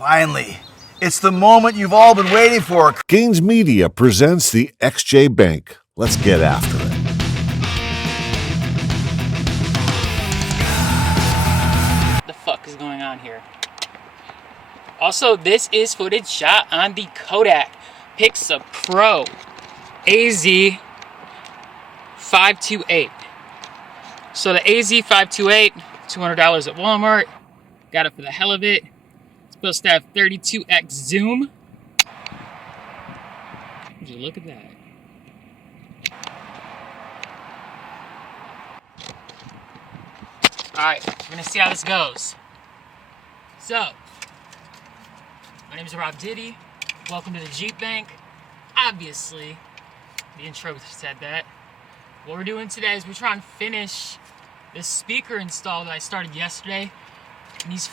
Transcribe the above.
Finally, it's the moment you've all been waiting for. Gaines Media presents the XJ Bank. Let's get after it. What the fuck is going on here? Also, this is footage shot on the Kodak Pixa Pro AZ528. So the AZ528, $200 at Walmart. Got it for the hell of it. It's supposed to have 32x zoom. Would you look at that? Alright, we're gonna see how this goes. So, my name is Rob Diddy. Welcome to the Jeep Bank. Obviously, the intro said that. What we're doing today is we're trying to finish this speaker install that I started yesterday. And these